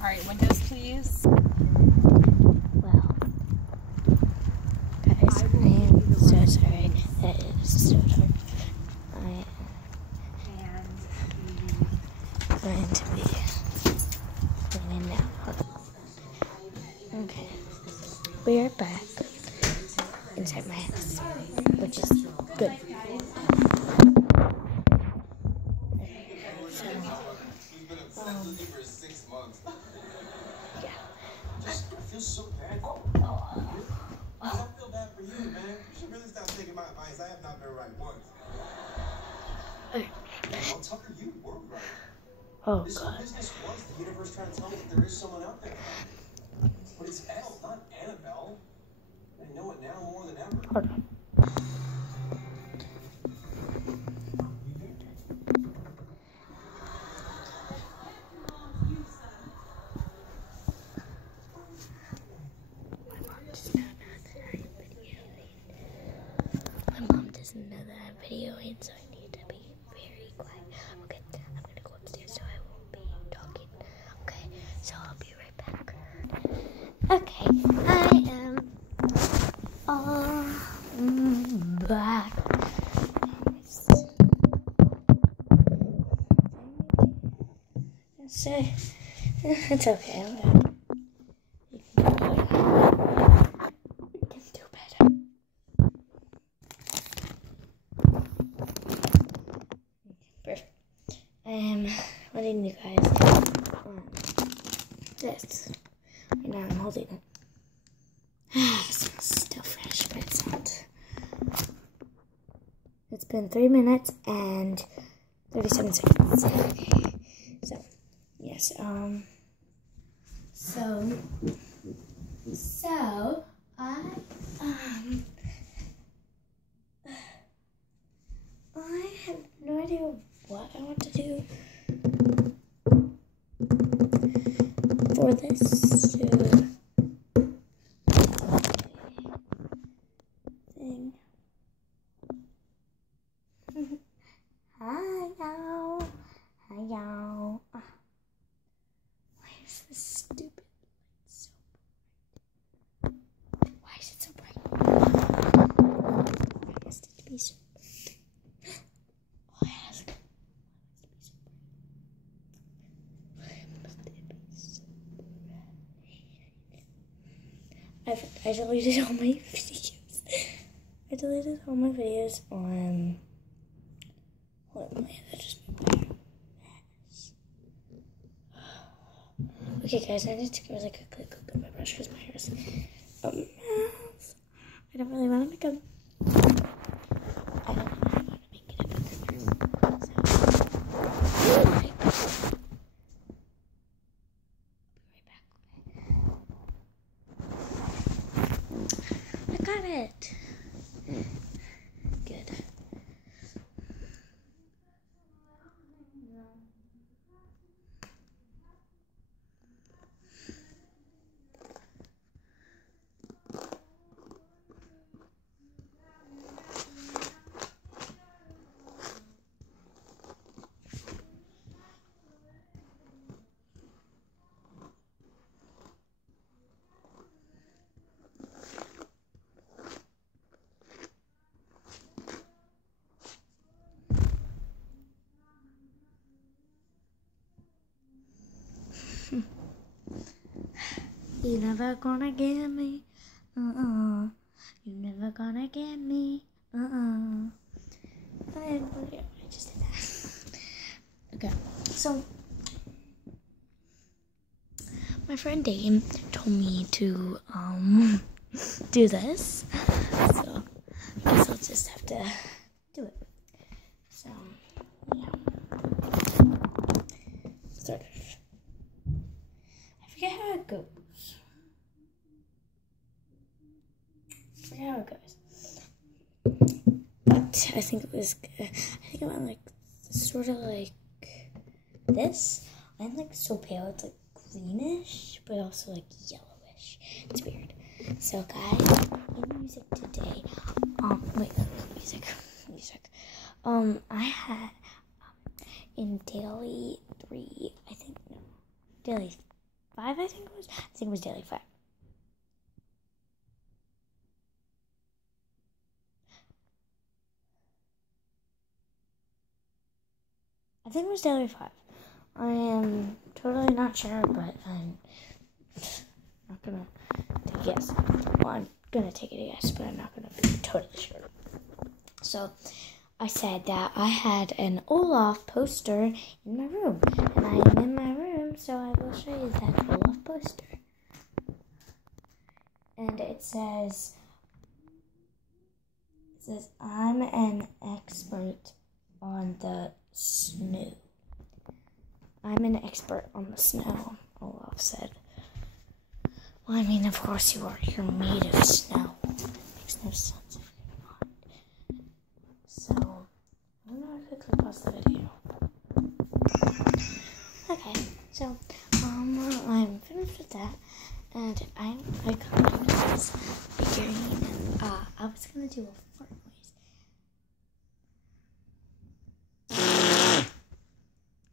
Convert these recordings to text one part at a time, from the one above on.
All right, windows, please. Well, guys, I am so sorry that it is so dark. I am going to be cleaning now. Okay, we are back inside my house, which is good. Yeah. I feel so bad. I feel bad for you, man. You should really stop taking my advice. I have not been right once. Okay. I'll tell her you were right. Oh, This God. whole business was the universe trying to tell me that there is someone out there. But it's Elle, not Annabelle. I know it now more than ever. Hold on. My mom doesn't know that I'm videoing, so I need to be very quiet. Okay, I'm gonna go upstairs so I won't be talking. Okay, so I'll be right back. Okay, I am all back. So, it's okay. You can do better. Perfect. I am letting you guys this. Right now I'm holding it. It smells still fresh, but it's not. It's been 3 minutes and 37 seconds. So, yes, so I have no idea what I want to do for this thing. Hi y'all. Hi y'all. Why is this stupid light so bright? Why is it so bright? I guess it to be so bright. Oh, yes. I deleted all my videos. I deleted all my videos on. Hold on, I just okay, guys, I need to go really quickly look at my brush because my hair is a mess. I don't really want to make a. I don't really want to make it a bigger. So, be right back. I got it. Good. You never gonna get me, You never gonna get me, I just did that. Okay, so my friend Dame told me to do this, so I guess I'll just have to do it. So yeah, sort of. I forget how it goes. How it goes, but I think it was good. I think it went like sort of like this. I'm like so pale, it's like greenish, but also like yellowish. It's weird. So guys, in music today, music. I had in daily 3, I think, no, daily 5, I think it was. I think it was daily 5. I think it was daily 5. I am totally not sure, but I'm not gonna take a guess. Well, I'm gonna take a guess, but I'm not gonna be totally sure. So, I said that I had an Olaf poster in my room, and I am in my room, so I will show you that Olaf poster. And it says, I'm an expert on the snow. I'm an expert on the snow, Olaf said. Well, I mean, of course you are. You're made of snow. It makes no sense if you're not. So, I don't know if I could click pause the video. Okay, so, I'm finished with that. And I got this figurine, and I was gonna do a fart noise.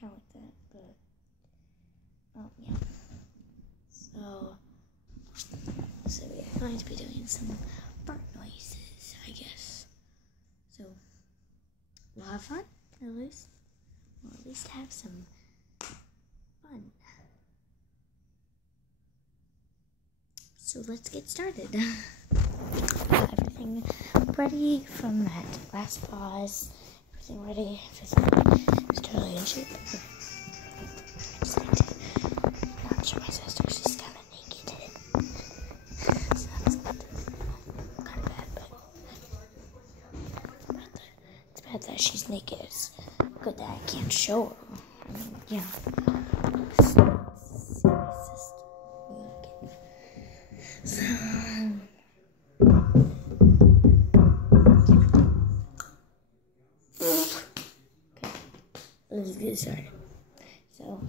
Kind of like that, but yeah. So we are going to be doing some fart noises, I guess. So we'll have fun, at least. We'll at least have some fun. So let's get started. Got everything ready from that last pause. Everything ready. Everything is totally in shape. I just need to not show my sister. She's kind of naked. So that's kind of bad, but it's bad that she's naked. It's good that I can't show her. I mean, yeah. So, okay, let's get started. So,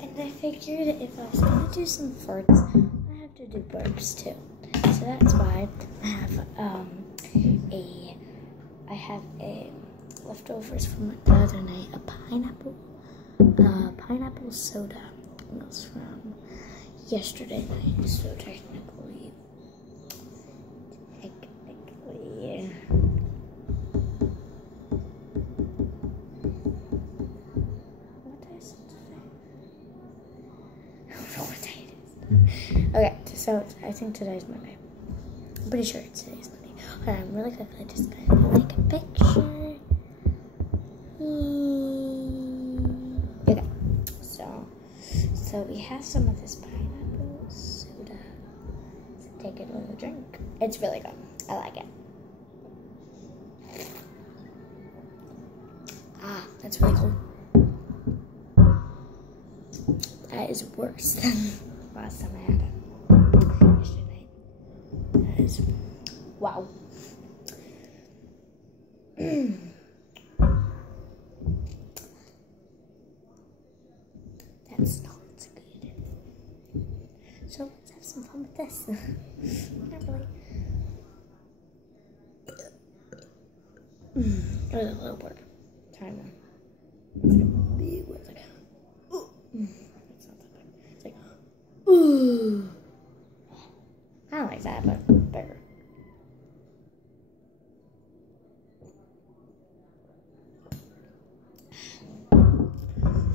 and I figured if I was going to do some farts, I have to do burps too. So that's why I have a leftovers from the other night, a pineapple soda. It was from yesterday night, so technically, yeah. What did I say today? I don't know what day it is. Okay, so I think today's Monday. I'm pretty sure it's today's Monday. Okay, I'm really quickly just gonna take a picture. Okay, so we have some of this pineapple soda. So take a little drink. It's really good. I like it. That's really cool. That is worse than last time I had it. Yesterday. That is, wow. That's not good. So let's have some fun with this. Not really. It was a little word. Time on. It's like a big word. It's like, ooh. It's not that big. It's like, ooh. Kind of like that, but bigger.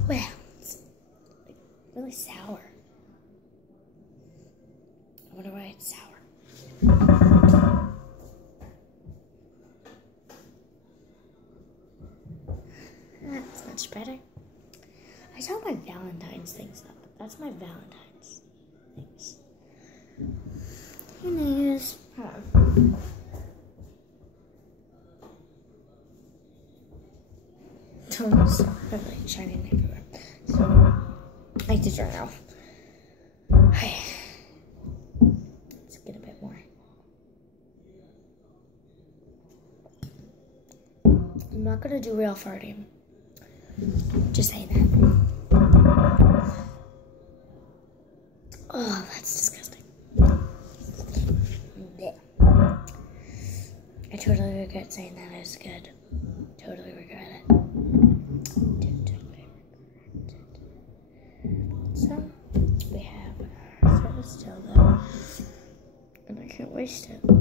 Well, it's like really sour. I wonder why it's sour. That's much better. I saw my Valentine's things up. That's my Valentine's things. Anyways, hold on. It's really shining everywhere. So, I need to turn it off. Okay. Let's get a bit more. I'm not gonna do real farting. Just saying that. Oh, that's disgusting. Blech. I totally regret saying that. It was good. Totally regret it. Totally regret it. So, we have our service still though. And I can't waste it.